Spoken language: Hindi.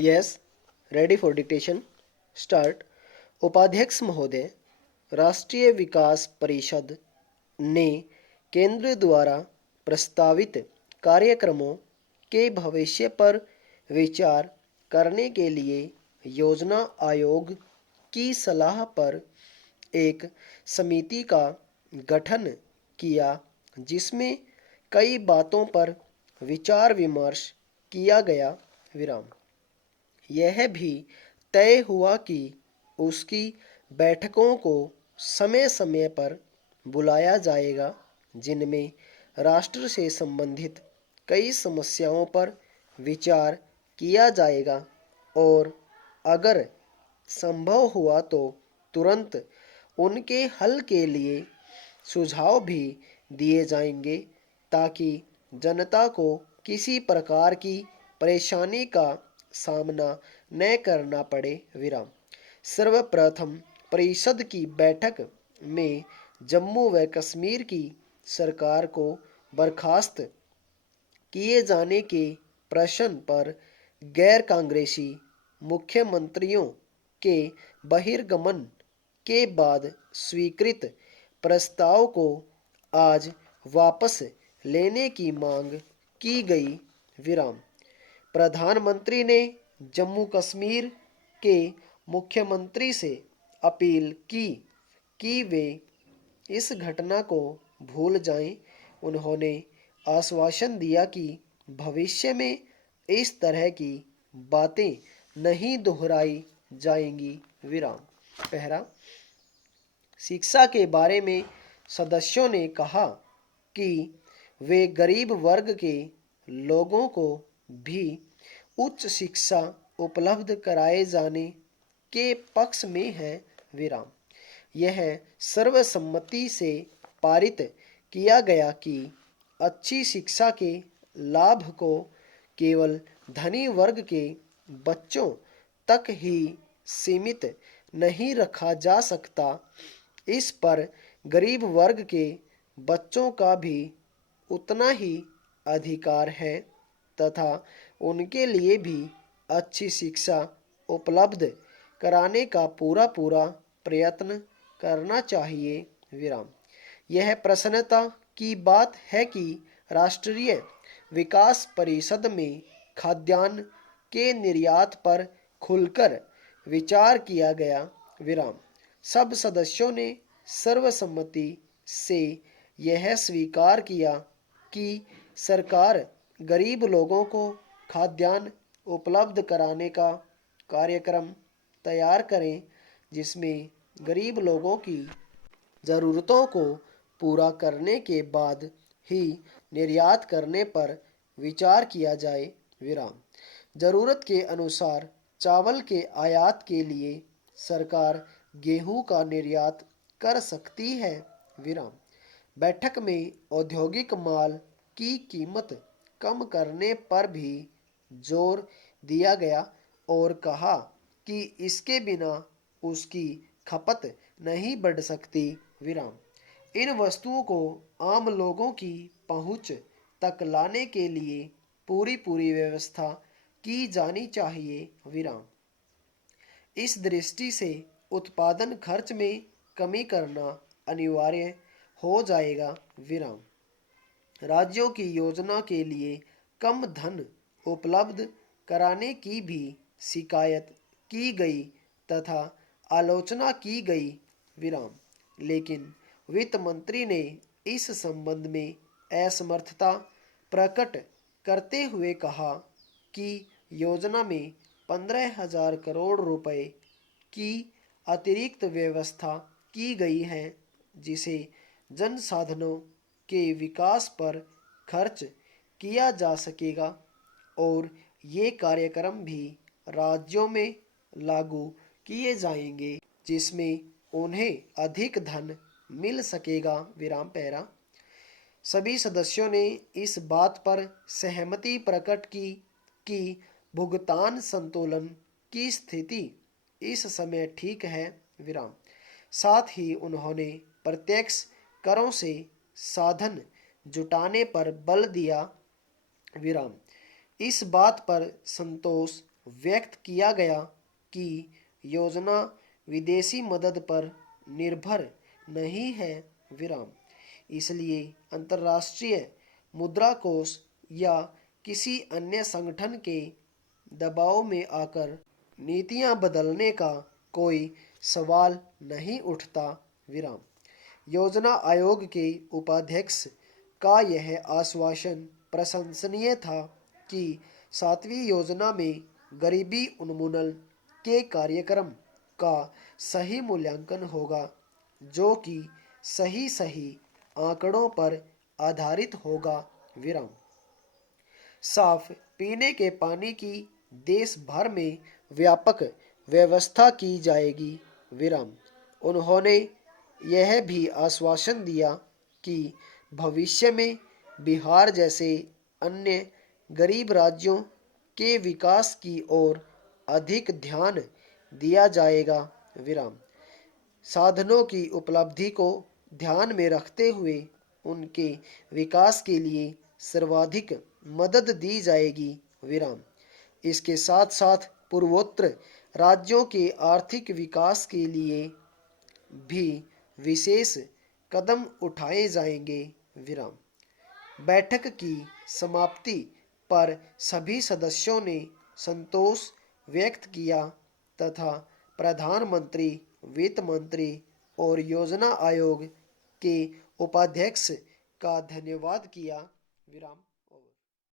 Yes, ready for dictation. Start. उपाध्यक्ष महोदय, राष्ट्रीय विकास परिषद ने केंद्र द्वारा प्रस्तावित कार्यक्रमों के भविष्य पर विचार करने के लिए योजना आयोग की सलाह पर एक समिति का गठन किया, जिसमें कई बातों पर विचार विमर्श किया गया। विराम। यह भी तय हुआ कि उसकी बैठकों को समय समय पर बुलाया जाएगा, जिनमें राष्ट्र से संबंधित कई समस्याओं पर विचार किया जाएगा और अगर संभव हुआ तो तुरंत उनके हल के लिए सुझाव भी दिए जाएंगे, ताकि जनता को किसी प्रकार की परेशानी का सामना न करना पड़े। विराम। सर्वप्रथम परिषद की बैठक में जम्मू व कश्मीर की सरकार को बर्खास्त किए जाने के प्रश्न पर गैर कांग्रेसी मुख्यमंत्रियों के बहिर्गमन के बाद स्वीकृत प्रस्ताव को आज वापस लेने की मांग की गई। विराम। प्रधानमंत्री ने जम्मू कश्मीर के मुख्यमंत्री से अपील की कि वे इस घटना को भूल जाएं। उन्होंने आश्वासन दिया कि भविष्य में इस तरह की बातें नहीं दोहराई जाएंगी। विराम। पहला, शिक्षा के बारे में सदस्यों ने कहा कि वे गरीब वर्ग के लोगों को भी उच्च शिक्षा उपलब्ध कराए जाने के पक्ष में हैं। विराम। यह सर्वसम्मति से पारित किया गया कि अच्छी शिक्षा के लाभ को केवल धनी वर्ग के बच्चों तक ही सीमित नहीं रखा जा सकता। इस पर गरीब वर्ग के बच्चों का भी उतना ही अधिकार है तथा उनके लिए भी अच्छी शिक्षा उपलब्ध कराने का पूरा प्रयत्न करना चाहिए। विराम। यह प्रसन्नता की बात है कि राष्ट्रीय विकास परिषद में खाद्यान्न के निर्यात पर खुलकर विचार किया गया। विराम। सब सदस्यों ने सर्वसम्मति से यह स्वीकार किया कि सरकार गरीब लोगों को खाद्यान्न उपलब्ध कराने का कार्यक्रम तैयार करें, जिसमें गरीब लोगों की ज़रूरतों को पूरा करने के बाद ही निर्यात करने पर विचार किया जाए। विराम। ज़रूरत के अनुसार चावल के आयात के लिए सरकार गेहूं का निर्यात कर सकती है। विराम। बैठक में औद्योगिक माल की कीमत कम करने पर भी जोर दिया गया और कहा कि इसके बिना उसकी खपत नहीं बढ़ सकती। विराम। इन वस्तुओं को आम लोगों की पहुंच तक लाने के लिए पूरी व्यवस्था की जानी चाहिए। विराम। इस दृष्टि से उत्पादन खर्च में कमी करना अनिवार्य हो जाएगा। विराम। राज्यों की योजना के लिए कम धन उपलब्ध कराने की भी शिकायत की गई तथा आलोचना की गई। विराम। लेकिन वित्त मंत्री ने इस संबंध में असमर्थता प्रकट करते हुए कहा कि योजना में 15,000 करोड़ रुपए की अतिरिक्त व्यवस्था की गई है, जिसे जनसाधनों के विकास पर खर्च किया जा सकेगा और ये कार्यक्रम भी राज्यों में लागू किए जाएंगे, जिसमें उन्हें अधिक धन मिल सकेगा। विराम। पैरा। सभी सदस्यों ने इस बात पर सहमति प्रकट की कि भुगतान संतुलन की स्थिति इस समय ठीक है। विराम। साथ ही उन्होंने प्रत्यक्ष करों से साधन जुटाने पर बल दिया। विराम। इस बात पर संतोष व्यक्त किया गया कि योजना विदेशी मदद पर निर्भर नहीं है विराम। इसलिए अंतर्राष्ट्रीय मुद्रा कोष या किसी अन्य संगठन के दबाव में आकर नीतियां बदलने का कोई सवाल नहीं उठता विराम। योजना आयोग के उपाध्यक्ष का यह आश्वासन प्रशंसनीय था कि 7वीं योजना में गरीबी उन्मूलन के कार्यक्रम का सही मूल्यांकन होगा, जो कि सही आंकड़ों पर आधारित होगा विराम। साफ पीने के पानी की देश भर में व्यापक व्यवस्था की जाएगी विराम। उन्होंने यह भी आश्वासन दिया कि भविष्य में बिहार जैसे अन्य गरीब राज्यों के विकास की ओर अधिक ध्यान दिया जाएगा विराम। साधनों की उपलब्धि को ध्यान में रखते हुए उनके विकास के लिए सर्वाधिक मदद दी जाएगी विराम। इसके साथ साथ पूर्वोत्तर राज्यों के आर्थिक विकास के लिए भी विशेष कदम उठाए जाएंगे विराम। बैठक की समाप्ति पर सभी सदस्यों ने संतोष व्यक्त किया तथा प्रधानमंत्री, वित्त मंत्री और योजना आयोग के उपाध्यक्ष का धन्यवाद किया विराम।